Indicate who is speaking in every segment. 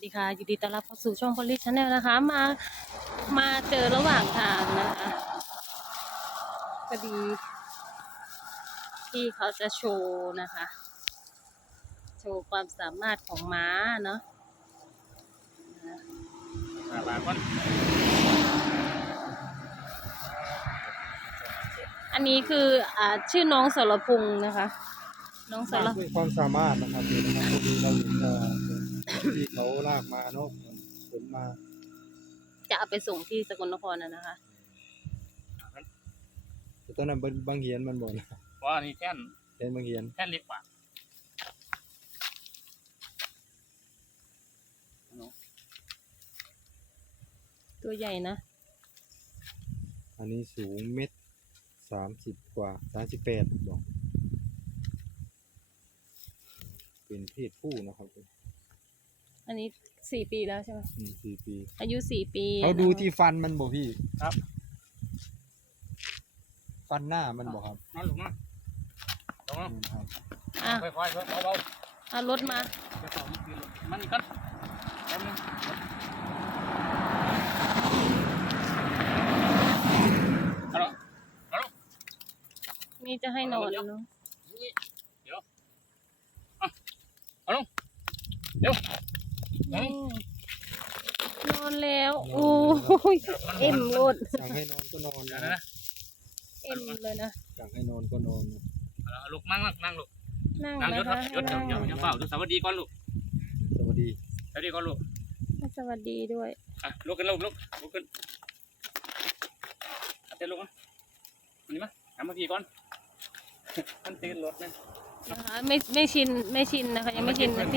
Speaker 1: สดีค่ะยินดีต้อนรับเข้าสู่ช่องพลิชแนลนะคะมาเจอระหว่างทางนะคะพอดีที่เขาจะโชว์นะคะ โชว์ความสามารถของม้าเนาะ
Speaker 2: บาทก่อน
Speaker 1: อันนี้คือชื่อน้องสรพงษ์นะคะ น้องสรพงษ์
Speaker 3: ด้วยความสามารถนะครับนี่นะครับพอดีเราเห็นที่เขาลากมาเนาะขนมา
Speaker 1: จะเอาไปส่งที่สกลนครนะคะ
Speaker 3: แต่ตอนนั้นบางเหียนมันบ่นะ
Speaker 2: ว่านี่แท่น
Speaker 3: เป็นบางเหียน
Speaker 2: แท่นเล็กกว่า
Speaker 1: ตัวใหญ่นะ
Speaker 3: อันนี้สูง1.30 กว่า38บอกเป็นเพศผู้นะครับ
Speaker 1: อันนี้4 ปีแล้วใช่ไหม
Speaker 3: 4 ปี
Speaker 1: อายุ4 ปี
Speaker 3: เขาดูที่ฟันมันบ่พี่
Speaker 2: ครับ
Speaker 3: ฟันหน้ามันบ่ครับ
Speaker 2: นั่นลูกนะลง
Speaker 3: นี่นะครับ
Speaker 1: อ่ะ
Speaker 2: ค่อยๆเบา
Speaker 1: เอารถมา
Speaker 2: ๆจะต่อมันคือมันนี่กันแป๊บนึงเอาละเอาละ
Speaker 1: นี่จะให้นอนเนาะ
Speaker 2: เดี๋ยวเอาลงเดี๋ยว
Speaker 1: อืมนอนแล้วโอ้ยเอ็มโลด
Speaker 3: สั่งให้นอนก็นอน
Speaker 2: เดี๋ยว
Speaker 3: นะ
Speaker 2: นะ
Speaker 1: เอ็มเลยนะ
Speaker 3: สั่งให้นอนก็นอนนะ
Speaker 2: เอาลูกนั่งลูก
Speaker 1: นั่ง
Speaker 2: นั่งย
Speaker 1: นะ
Speaker 2: ศครั
Speaker 1: คะ
Speaker 2: บยศอย่าเปล่าดูสวัสดีก่อนลูก
Speaker 3: สวัสดี
Speaker 2: สวัสดีก่อนลูก
Speaker 1: สวัสดีด้วย
Speaker 2: ลุกขึ้นลุกขึ้นเต้นลุกนะนี่มาทำเมื่อกี้ก่อนมันตื่นรถนะ
Speaker 1: นะคะไม่ชินนะคะยังไม่ชินนาที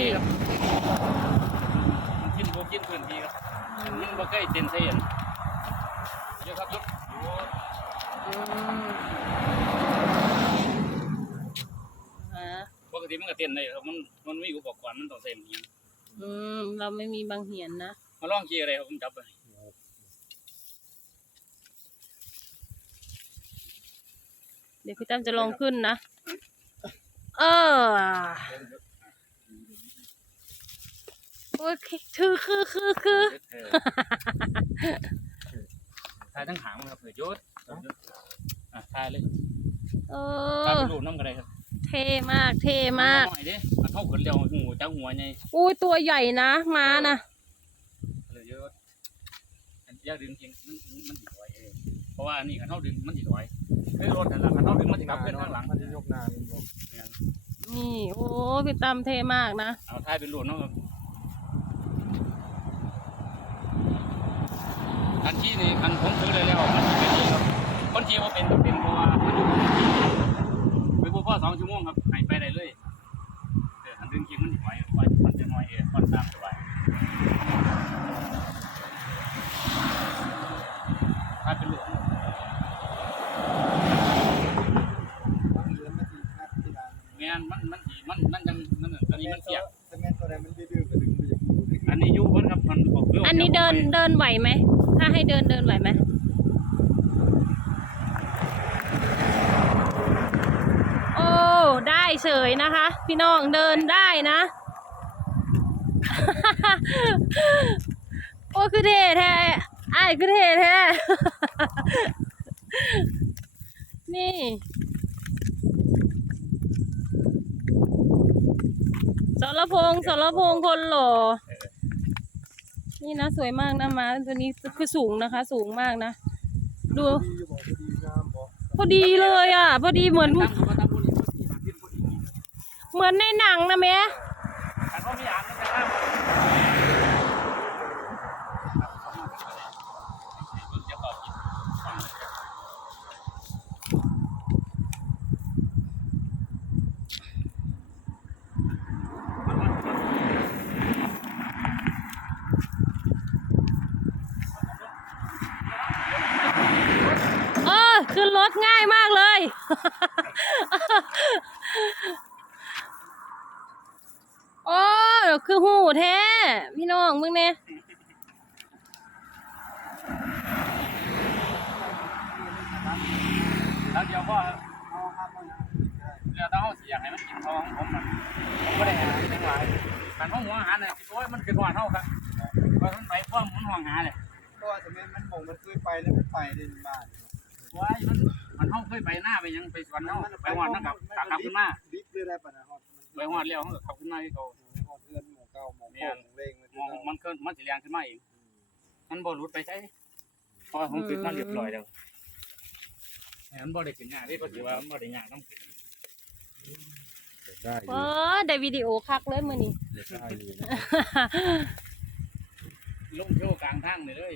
Speaker 2: กินพื้นที่ครับมันบ่เคยเต้นเสียนเยอะครับยศ
Speaker 1: อืมฮะ
Speaker 2: ปกติมันก็เต้นได้ครับมันไม่อุปกรณ์มันต้องใส่มันยิง
Speaker 1: เราไม่มีบางเหียนนะ
Speaker 2: มาลองขี่อะไรครับผมจับไป
Speaker 1: เดี๋ยวพี่ตั้มจะลองขึ้นนะเออโอเคคือ
Speaker 2: ถ่ายทั้งหางครับเผื่อยศถ่ายเลย
Speaker 1: เอ
Speaker 2: ถ่าย
Speaker 1: อ
Speaker 2: เป็นรูปน้ำกันเลยครับ
Speaker 1: เท่มากห
Speaker 2: น่อยดิเท่าขนเรียวหูจังหัวไง
Speaker 1: อุ้ยตัวใหญ่นะม้านะ
Speaker 2: เลยยศยากดึงจริงมันติดไว้เพราะว่านี่ขันเท่าดึงมันติดไว้คือรถแต่ละขันเท่าดึงมันติดกับเพื่อนข้างหลัง
Speaker 3: มันจะยกหน้ามันบ่
Speaker 1: นี่โอ้พี่ตั้มเท่มากนะ
Speaker 2: เอาถ่ายเป็นรูปน้ำครับคันที่นี่คันผมซื้อเลยแล้วมันเป็นนี่ครับคนที่ว่าเป็นเพราะว่ามันอยู่ไปพูดพ่อ2 ชั่วโมงครับหายไปได้เลยคันดึงจริงมันติดไว้ว่ามันจะน้อยค่อนตามสบายถ่ายเป็นรูป แม่นมันยังนั่นน่ะตอนนี้มันเสียบ
Speaker 3: แต่แม่นตัวใดมันดื้อๆก็ดึงไปอย่างนู้น
Speaker 2: อันนี้อยู่เพิ่นครับมันออกเปรี้ยว
Speaker 1: อันนี้เดินไหวไหมถ้าให้เดินไหวไหมโอ้ได้เฉยนะคะ พี่น้องเดินได้นะ โอ้คือเท่แท้ไอ้ายคือเท่แท้ นี่สรพงษ์คนหล่อนี่นะสวยมากนะม้าตัวนี้คือสูงนะคะ สูงมากนะ ดู
Speaker 3: ดีอยู่บ่ดีงามบ่
Speaker 1: พอดีเลยอ่ะ พอดีเหมือน
Speaker 2: ตั้งก็ตั้งพวกนี้พวกนี้ขึ้นพวกนี้
Speaker 1: เหมือนในหนังนะแม่
Speaker 2: แต่ก็มีอ่านมันจะข้ามจะตอบกินฟัง
Speaker 1: ขึ้นรถง่ายมากเลย โอ้คือหูแท้พี่น้องมึงเนี่ย
Speaker 2: แล้วเดี๋ยวก็เดี๋ยวต้องเอาเสียงให้มันกินทองผมไม่ได้หาทั้งหลายไปขันห้องหัวอาหารเนี่ยโอ้ยมันคือหวานเท่าครับพอมันไปพ่อมันห่วงหาเลย
Speaker 3: เพราะว่าสมัยมันเคยไปแล้วมันไปในบ้าน
Speaker 2: ว้ายมันห้องเคยไปหน้าไปยังไปสวนเนาะไปหอดนะครับขับขึ้นมา
Speaker 3: บิ๊กเลยได้ปะนะฮอด
Speaker 2: ไปหอดแล้วเขาขับขึ้นมาที่เขา
Speaker 3: ฮอดเพื่อนหมู่เก่าหมู่โป่งเล่ง
Speaker 2: มองมันขึ้นมันสิแรงขึ้นมาเองมันบ่หลุดไปใช่เพราะผมปิดมันเรียบร้อยแล้วมันบ่ได้ขึ้นยากที่เขาถือว่ามันบ่ได้ยากต้องขึ้น
Speaker 3: ได้
Speaker 1: โอ้ได้วิดีโอคักเลยมื้อนี้
Speaker 3: ได้อยู่นะ
Speaker 2: ลงเที่ยวกลางทางเลย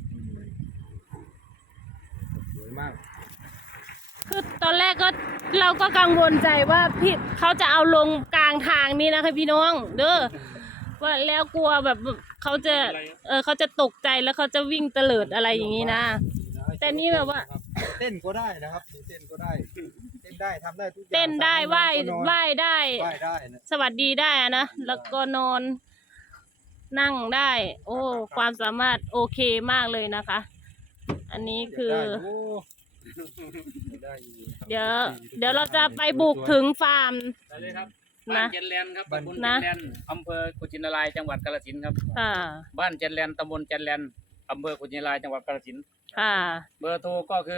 Speaker 3: สวยมาก
Speaker 1: คือตอนแรกก็เราก็กังวลใจว่าพี่เขาจะเอาลงกลางทางนี่นะคะพี่น้องเด้อว่าแล้วกลัวแบบเขาจะเขาจะตกใจแล้วเขาจะวิ่งเตลิดอะไรอย่างนี้นะ แต่นี่แบบว่า
Speaker 3: เต้นก็ได้นะครับเต้นก็ได้เต้นได้ทำได้ทุกอย่าง
Speaker 1: เต้นได้ไหว้ได้
Speaker 3: ไหว้ได้นะ
Speaker 1: สวัสดีได้อะนะแล้วก็นอนนั่งได้ โอ้ความสามารถโอเคมากเลยนะคะ อันนี้คือ
Speaker 3: ได้อยู่นะครับ
Speaker 1: เดี๋ยวเราจะไปบุกถึงฟาร์ม
Speaker 2: ได้เลยครับบ้านเจนแลนครับตำบลเจนแลนอำเภอกุชินารายจังหวัดกาฬสินธุ์ครับ
Speaker 1: ค่ะ
Speaker 2: บ้านเจนแลนตำบลเจนแลนอำเภอกุชินารายจังหวัดกาฬสินธุ์
Speaker 1: ค่ะ
Speaker 2: เบอร์โทรก็คือ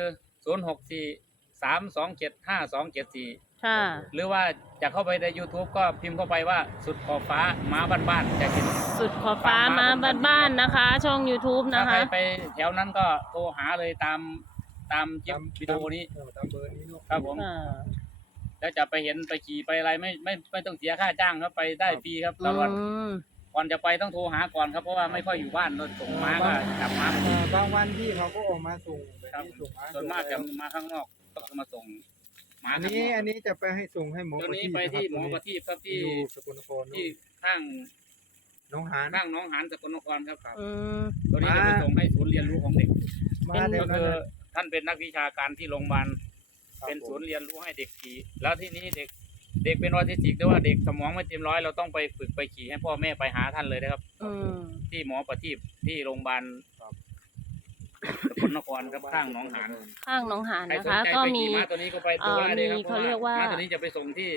Speaker 2: 064-327-5274
Speaker 1: ค่ะ
Speaker 2: หรือว่าจะเข้าไปใน YouTube ก็พิมพ์เข้าไปว่าสุดขอบฟ้าหมาบ้านๆจะเห็น
Speaker 1: สุดขอบฟ้ามาบ้านๆนะคะ ช่อง YouTube
Speaker 2: ถ้า
Speaker 1: นะ
Speaker 2: ใคร
Speaker 1: คะ
Speaker 2: ไปแถวนั้นก็โทรหาเลยตามคลิปวิดีโอนี้
Speaker 3: ตามเบอร์นี้เนาะ
Speaker 2: ครับผม
Speaker 1: อ่า
Speaker 2: แล้วจะไปเห็นไปขี่ไปอะไรไม่ต้องเสียค่าจ้างครับไปได้ฟรีครับ
Speaker 1: อื
Speaker 2: แต่ว่า
Speaker 1: ม
Speaker 2: ก่อนจะไปต้องโทรหาก่อนครับเพราะว่าไม่ค่อยอยู่บ้านรถส่งม้าก็กลับมา
Speaker 3: บางวันที่เขาก็ออกมาส่งแบบ
Speaker 2: ครับ
Speaker 3: นี้ส่งมา
Speaker 2: ส่วนมากจะมาข้างนอกก็มาส่งม้า
Speaker 3: อัน
Speaker 2: ข้าง
Speaker 3: นี้
Speaker 2: นอก
Speaker 3: อันนี้จะไปให้ส่งให้หมอ
Speaker 2: ตัวนี้ไปที่หมอประทีปครับที่
Speaker 3: อยู่สกลนคร
Speaker 2: ที่ข้าง
Speaker 3: น้องหาน
Speaker 2: ข้างหน้องหานสกลนครครับ
Speaker 1: อืม
Speaker 2: ตัวนี้จะไปส่งให้ศูนย์เรียนรู้ของเด็ก
Speaker 3: มา
Speaker 1: เป็น
Speaker 3: เดี๋ย
Speaker 2: ก็
Speaker 3: วนั้
Speaker 2: คื
Speaker 3: น
Speaker 2: อ
Speaker 3: นะ
Speaker 2: ท่านเป็นนักวิชาการที่โรงพยาบาล
Speaker 3: ครับ
Speaker 2: เป็นศูนย์เรียนรู้ให้เด็กขี่แล้วที่นี้เด็กเป็นออทิสติกแต่ว่าเด็กสมองไม่เต็มร้อยเราต้องไปฝึกไปขี่ให้พ่อแม่ไปหาท่านเลยนะครับ
Speaker 1: อืม
Speaker 2: ที่หมอประทีปที่โรงพยาบาลสกลนครครับข้างหนองหาน
Speaker 1: ข้างหน้องหาน
Speaker 2: ใคร
Speaker 1: นะ
Speaker 2: สน
Speaker 1: คะ
Speaker 2: ใจ
Speaker 1: ก็
Speaker 2: ไป
Speaker 1: มี
Speaker 2: ขี่ม้าตัวนี้ก็ไปดูได้เลยครับ
Speaker 1: เขาเรียกว่า
Speaker 2: ม้าตัวนี้จะไปส่งที่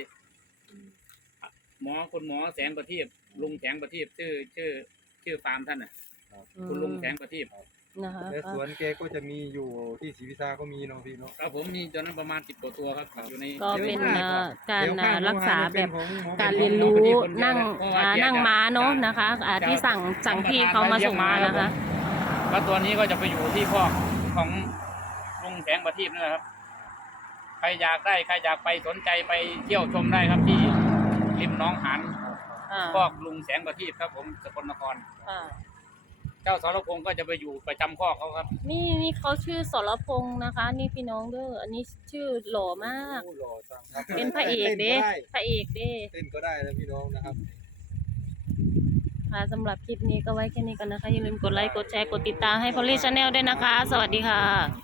Speaker 2: คุณหมอแสงประทีปลุงแสงประทีปชื่อฟาร์มท่านน่ะคุณลุงแสงประทีป
Speaker 1: นะคะ
Speaker 3: แต่สวนแกก็จะมีอยู่ที่ศรีวิชาก็มีเน้องพี่เนาะ
Speaker 2: ครับผมมีตอนนั้นประมาณ10 กว่าตัวครับอยู่ใน
Speaker 1: ก็เป็น
Speaker 3: เยอะมาก
Speaker 1: การ
Speaker 3: เดี๋ยวข้ง
Speaker 1: รักษาแบบ
Speaker 3: ของหมอ
Speaker 1: การเรียนรู้นั่งม้าเนาะนะคะที่สั่งพี่เขามาส่งมานะคะ
Speaker 2: แล้วตัวนี้ก็จะไปอยู่ที่คอกของลุงแสงประทีปนั่นแหละครับ ใครอยากได้ใครอยากไปสนใจไปเที่ยวชมได้ครับที่ริมหน้องหาน คอกลุงแสงประทีปครับผมสกลนคร เจ้าสรพงศ์ก็จะไปอยู่ประจำคอกเขาครับ
Speaker 1: นี่เขาชื่อสรพงษ์นะคะ นี่พี่น้องเด้ออันนี้ชื่อหล่อมาก
Speaker 3: โอ้หล่อจังครับ
Speaker 1: เป็นพระเอกเด้พระเอกเด้
Speaker 3: เต้นก็ได้นะพี่น้องนะครับ
Speaker 1: ค่ะสำหรับคลิปนี้ก็ไว้แค่นี้กันนะคะ อย่าลืมกดไลค์ กดแชร์ กดติดตามให้ Polly Channel ด้วยนะคะ สวัสดีค่ะ